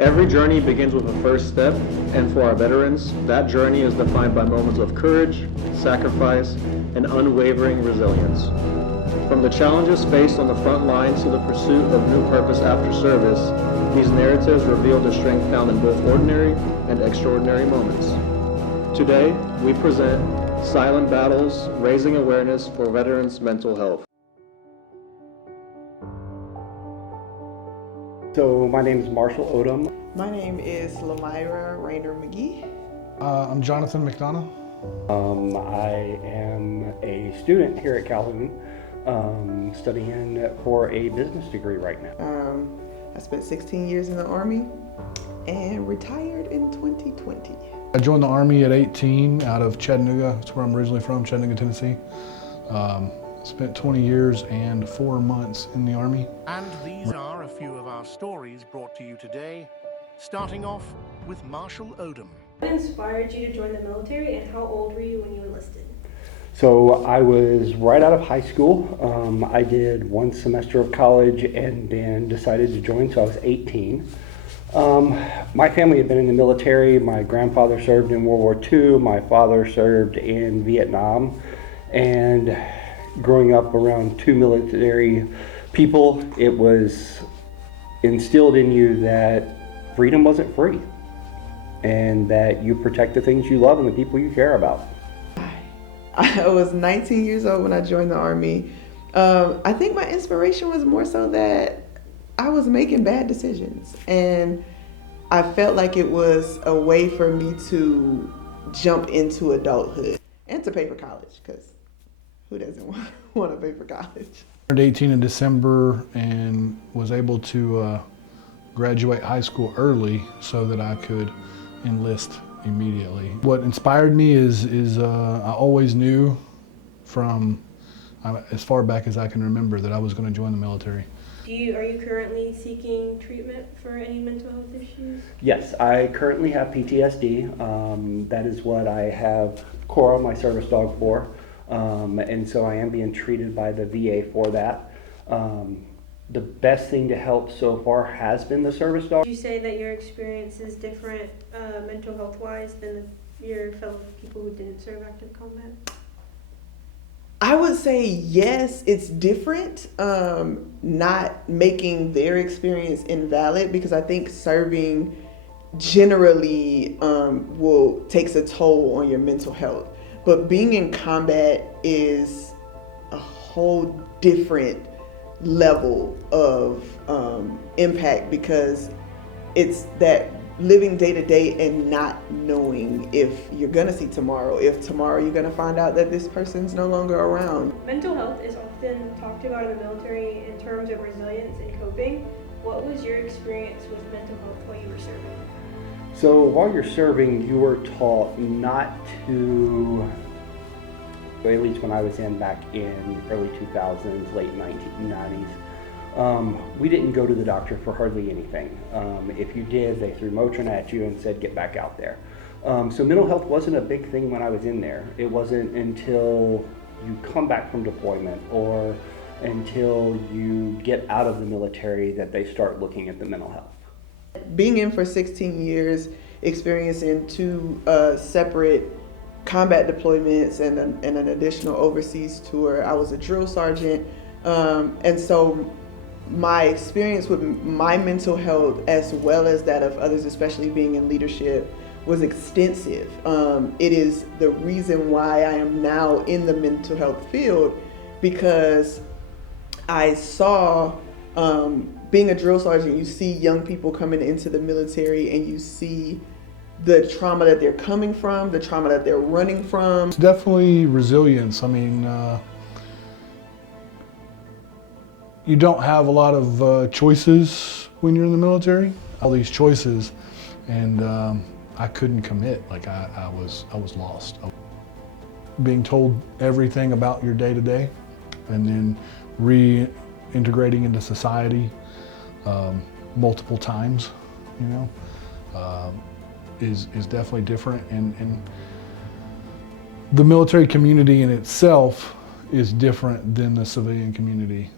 Every journey begins with a first step, and for our veterans, that journey is defined by moments of courage, sacrifice, and unwavering resilience. From the challenges faced on the front lines to the pursuit of new purpose after service, these narratives reveal the strength found in both ordinary and extraordinary moments. Today, we present Silent Battles, Raising Awareness for Veterans' Mental Health. So my name is Marshall Odom. My name is Lamyra Rayner McGee. I'm Jonathan McDonough. I am a student here at Calhoun, studying for a business degree right now. I spent 16 years in the Army and retired in 2020. I joined the Army at 18 out of Chattanooga. That's where I'm originally from, Chattanooga, Tennessee. Spent 20 years and 4 months in the Army. And these are a few of our stories brought to you today, starting off with Marshall Odom. What inspired you to join the military, and how old were you when you enlisted? So I was right out of high school. I did one semester of college and then decided to join, so I was 18. My family had been in the military. My grandfather served in World War II. My father served in Vietnam. And growing up around two military people, it was instilled in you that freedom wasn't free and that you protect the things you love and the people you care about. I was 19 years old when I joined the Army. I think my inspiration was more so that I was making bad decisions, and I felt like it was a way for me to jump into adulthood and to pay for college, because who doesn't want to pay for college? I turned 18 in December and was able to graduate high school early so that I could enlist immediately. What inspired me is I always knew from as far back as I can remember that I was going to join the military. Are you currently seeking treatment for any mental health issues? Yes, I currently have PTSD. That is what I have Cora, my service dog, for. And so I am being treated by the VA for that. The best thing to help so far has been the service dog. Would you say that your experience is different mental health-wise than your fellow people who didn't serve active combat? I would say yes, it's different, not making their experience invalid, because I think serving generally takes a toll on your mental health. But being in combat is a whole different level of impact, because it's that living day to day and not knowing if you're gonna see tomorrow, if tomorrow you're gonna find out that this person's no longer around. Mental health is often talked about in the military in terms of resilience and coping. What was your experience with mental health while you were serving? So while you're serving, you were taught not to, at least when I was in back in early 2000s, late 1990s, we didn't go to the doctor for hardly anything. If you did, they threw Motrin at you and said, get back out there. So mental health wasn't a big thing when I was in there. It wasn't until you come back from deployment or until you get out of the military that they start looking at the mental health. Being in for 16 years, experiencing two separate combat deployments and an additional overseas tour. I was a drill sergeant, and so my experience with my mental health, as well as that of others, especially being in leadership, was extensive. It is the reason why I am now in the mental health field, because I saw, being a drill sergeant, you see young people coming into the military and you see the trauma that they're coming from, the trauma that they're running from. It's definitely resilience. I mean, you don't have a lot of choices when you're in the military. All these choices, and I couldn't commit. Like I was lost. Being told everything about your day to day, and then reintegrating into society multiple times, you know, is definitely different. And the military community in itself is different than the civilian community.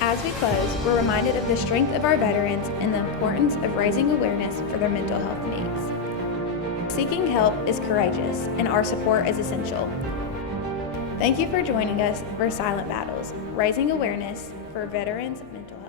As As we close, we're reminded of the strength of our veterans and the importance of raising awareness for their mental health needs. Seeking help is courageous, and our support is essential. Thank you for joining us for Silent Battles, raising awareness for veterans' mental health.